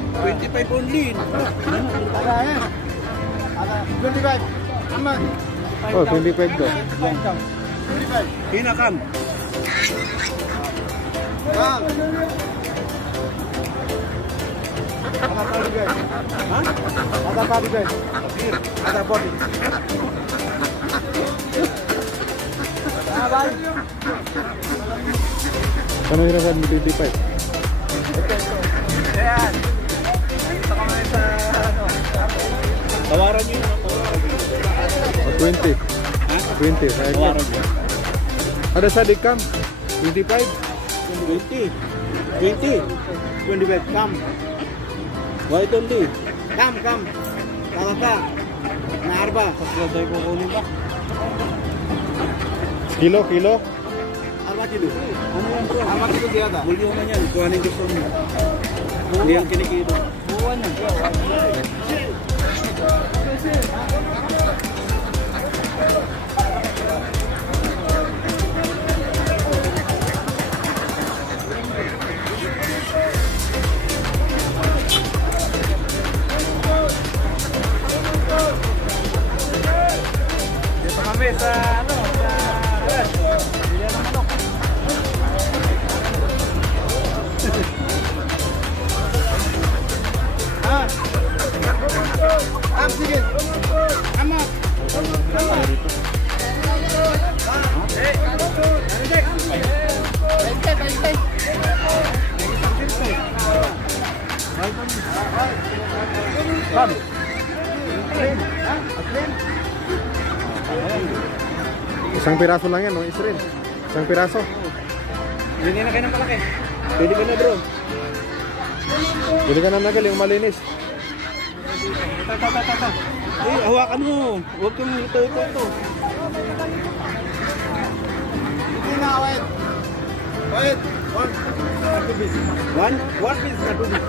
25 only. 25. Aman. Oh, 25 daw. 25. Hinakam. Kam. Ada kali guys. Ha? Ada kali guys. Ada body. Bye. Kano hirasan mo 25? Ayan. Dito kami sa ano. Tawaran nyo yun. Oh, 20. Ha? 20. Tawaran nyo. Ada sa dikam? 25? 20. 25. Come. White only. Kam. Talaka. Narba. Pagkaday ko kunin ba? Kilo? Arma kilo. Ano yan bro? Arma kilo dia था. Bulyo na yan. Kuhanin ko from mo. Hindi ang kinikilo. Buwan na. Dito kami sa ano, sa bilihan ng manok. Sige. Ama. Isang piraso lang yan, no? Isrin. Isang piraso. Hindi na kayo ng palaki. Pwede ka na bro. Bili ka na nagal, yung malinis. Eh, hawakan mo. Huwag kang ito. Hindi na, wait. One piece na 2 piece.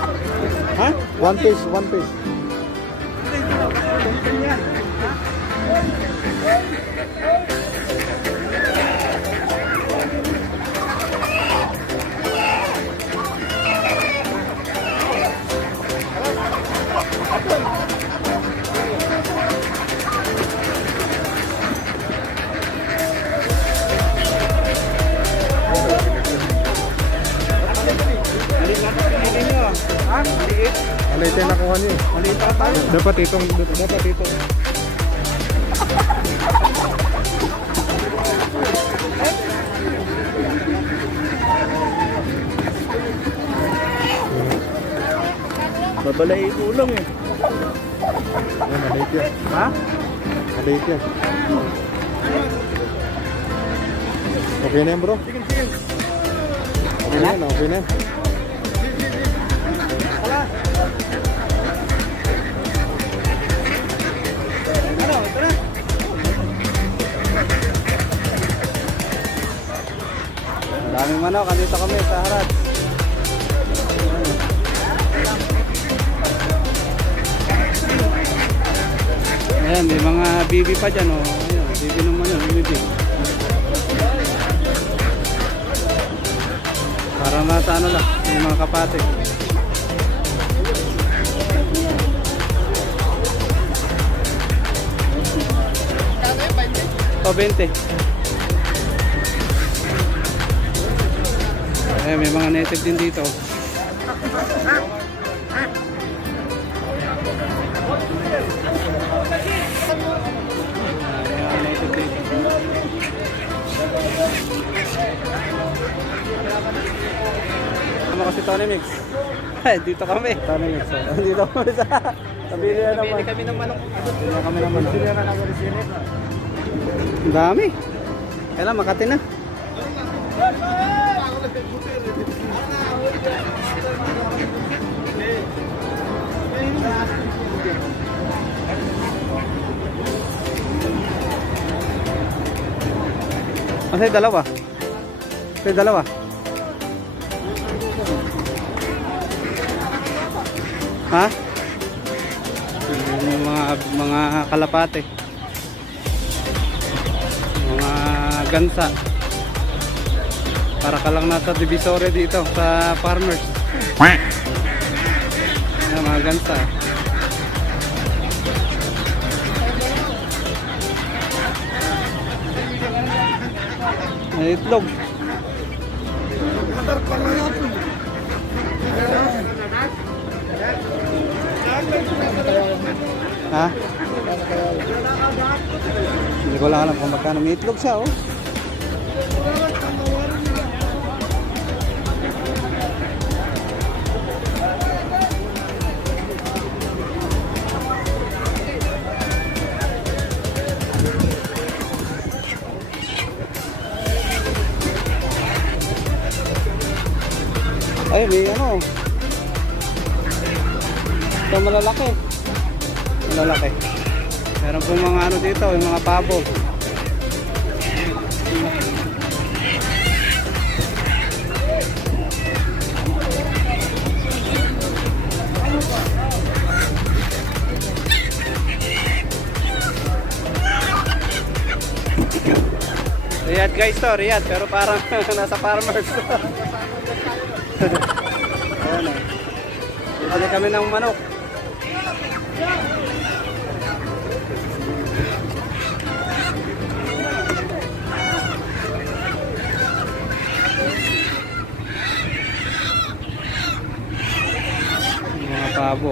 Ha? One piece. Ha? Maliit. Maliit yung nakuha niyo. Maliit pa tayo. Dapat itong. Babalay ulang eh. Yan, maliit yan. Ha? Maliit yan. Okay na yan bro? Sige. Okay na yan. Wala. Ano? Ito na. Daming manok. Andito kami sa harap. Ayan, may mga bibi pa dyan. Oh. Ayan, bibi naman yun. Bibi. Para nasa ano lang, yung mga kapate. O, 20. Ayan, may mga native din dito. Ayan, native dito. Ano kasi Tony Mix? Dito kami. Tama yung isa. Dito kami sa pabilihan naman. Pili kami ng manok. Pabilihan kami naman. Pabilihan na kami rin. Ang dami. Kailan Makati na. Masay dalawa. Masay dalawa. Ha? Yung mga kalapate. Mga gansa. Para ka lang nasa Divisoria dito sa farmers. Ayan, mga gansa. May itlog. Ha? Hindi ko lang alam kung magkano. May itlog siya, oh. Ay, may ano. Ito malalaki. Malalaki. Meron po mga ano dito, yung mga pabo. Riyadh guys to, Riyadh. Pero parang nasa farmers. Ayan o. Bili kami ng manok. Mga pabo.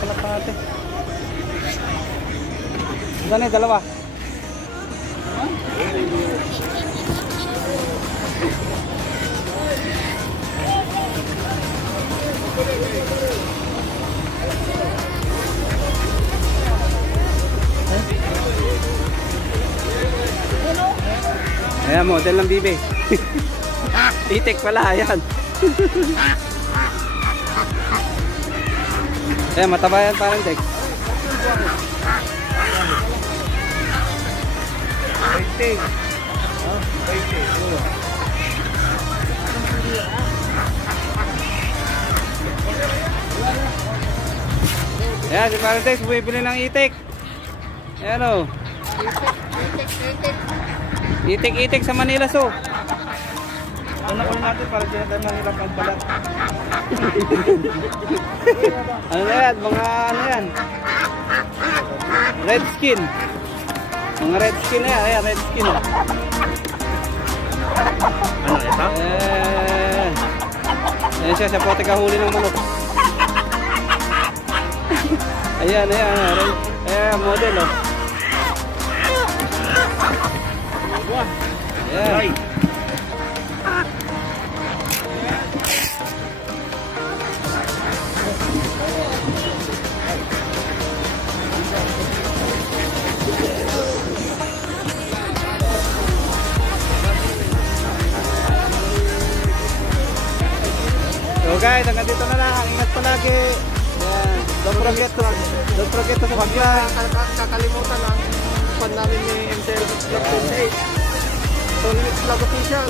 Kalapate. Saan eh, dalawa? Ayan, model ng bibi. Itik pala, ayan. Ayan, mataba yan parang Dex. Ayan, si parang Dex, bumibili ng itik. Ayan o. Itik sa Manila so. Ano ko natin para dyan tayo mahirap ang balat. Ano na yan? Mga ano yan? Red skin. Mga red skin na yan. Ayan, red skin. Ano ito? Ayan siya, siya po tagahuli ng manok. Ayan. Ayan, model oh. Ayan. So guys, hanggang dito na lang. Ingat palagi. Yan. Don't forget to subscribe. Kakalimutan ang fan namin ni MTL Vlog 28. Solid Vlog Official.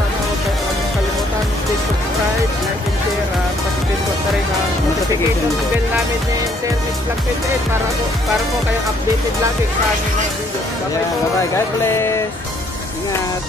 Sana huwag kayong kalimutan. Please subscribe, like and share. At pag-pindot na rin ang notification bell namin ni MTL Vlog 28 para po kayong updated lagi sa aming mga videos. Bye-bye po. Bye-bye. God bless. Ingat.